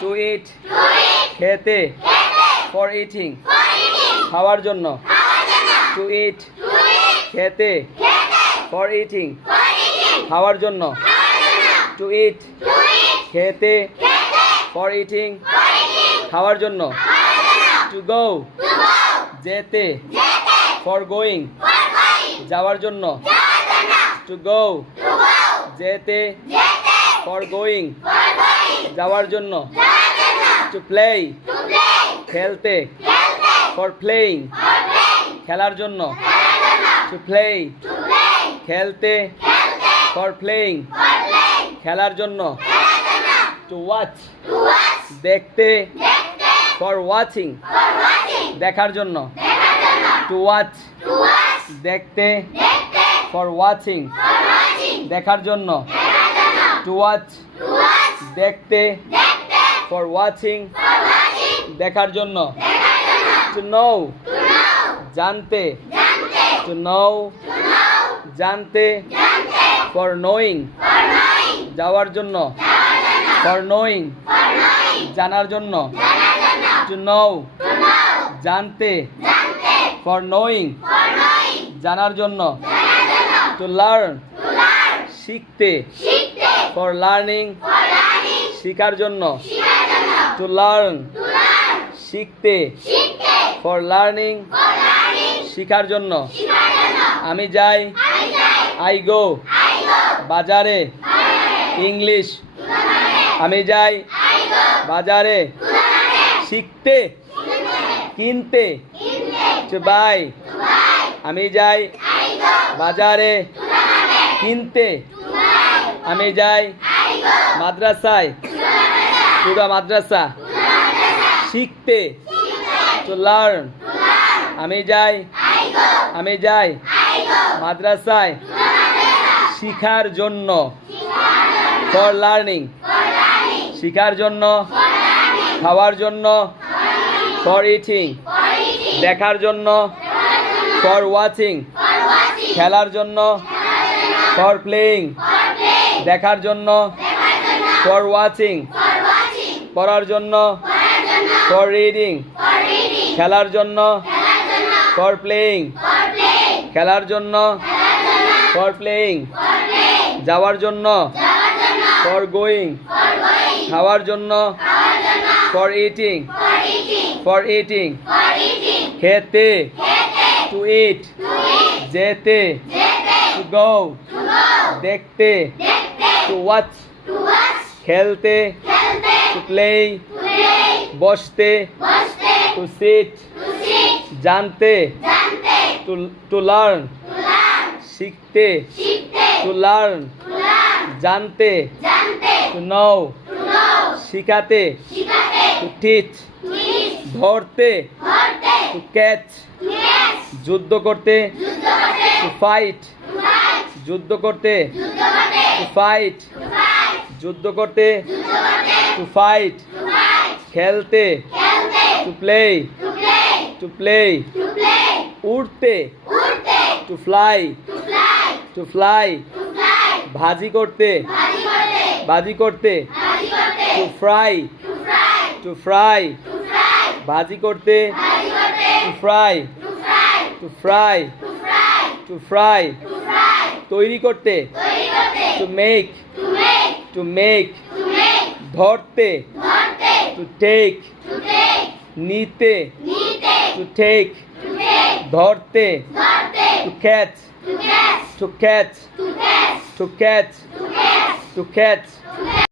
Two ইট খেতে. For eating খাওয়ার জন্য. টু ইট খেতে. ফর ইটিং খাওয়ার জন্য. টু ইট খেতে. ফর ইটিং খাওয়ার জন্য. টু গো যেতে. ফর গোয়িং যাওয়ার জন্য. টু গো যেতে. ফর গোয়িং যাওয়ার জন্য। টু প্লে খেলতে। ফর প্লেইং খেলার জন্য। টু প্লে খেলতে। ফর প্লেইং খেলার জন্য। টু ওয়াচ দেখতে। ফর ওয়াচিং দেখার জন্য। টু ওয়াচ দেখতে। ফর ওয়াচিং দেখার জন্য। টু ওয়াচ দেখতে ফর ওয়াচিং দেখার জন্য। টু নো জানতে। টু নো জানতে। ফর নোয়িং যাওয়ার জন্য। ফর নোয়িং জানার জন্য। টু নো জানতে। ফর নোয়িং জানার জন্য। টু লার্ন শিখতে। ফর লার্নিং শিখার জন্য। টু লার্ন শিখতে। ফর লার্নিং শিখার জন্য। আমি যাই। আই গো বাজারে। ইংলিশ আমি যাই। বাজারে। শিখতে। কিনতে। টু বাই আমি যাই। বাজারে। কিনতে। আমি যাই। মাদ্রাসায়। দা মাদ্রাসা। শিখতে। টু লার্ন আমি যাই। আমি যাই। মাদ্রাসায়। শিখার জন্য। ফর লার্নিং শিখার জন্য। খাওয়ার জন্য। ফর ইটিং দেখার জন্য। ফর ওয়াচিং খেলার জন্য। ফর প্লেয়িং দেখার জন্য। ফর ওয়াচিং পড়ার জন্য ফর রিডিং খেলার জন্য ফর প্লেয়িং খেলার জন্য ফর প্লেয়িং যাওয়ার জন্য ফর গোয়িং খাওয়ার জন্য ফর ইটিং ফর ইটিং খেতে টু ইট যেতে টু গো দেখতে টু ওয়াচ খেলতে টু প্লে বসতে টু সিট জানতে টু টু লার্ন শিখতে টু লার্ন জানতে টু নো শিখাতে টু টিচ ধরতে টু ক্যাচ যুদ্ধ করতে টু ফাইট যুদ্ধ করতে টু ফাইট যুদ্ধ করতে টু ফাইট খেলতে টু প্লে টু প্লে উড়তে টু ফ্লাই টু ফ্লাই ভাজি করতে ভাজি করতে. টু ফ্রাই টু ফ্রাই ভাজি করতে to fry to fry to fry তৈরি করতে টু মেক টু মেক ধরতে। টু টেক নিতে। টু টেক ধরতে। To catch to catch to catch to catch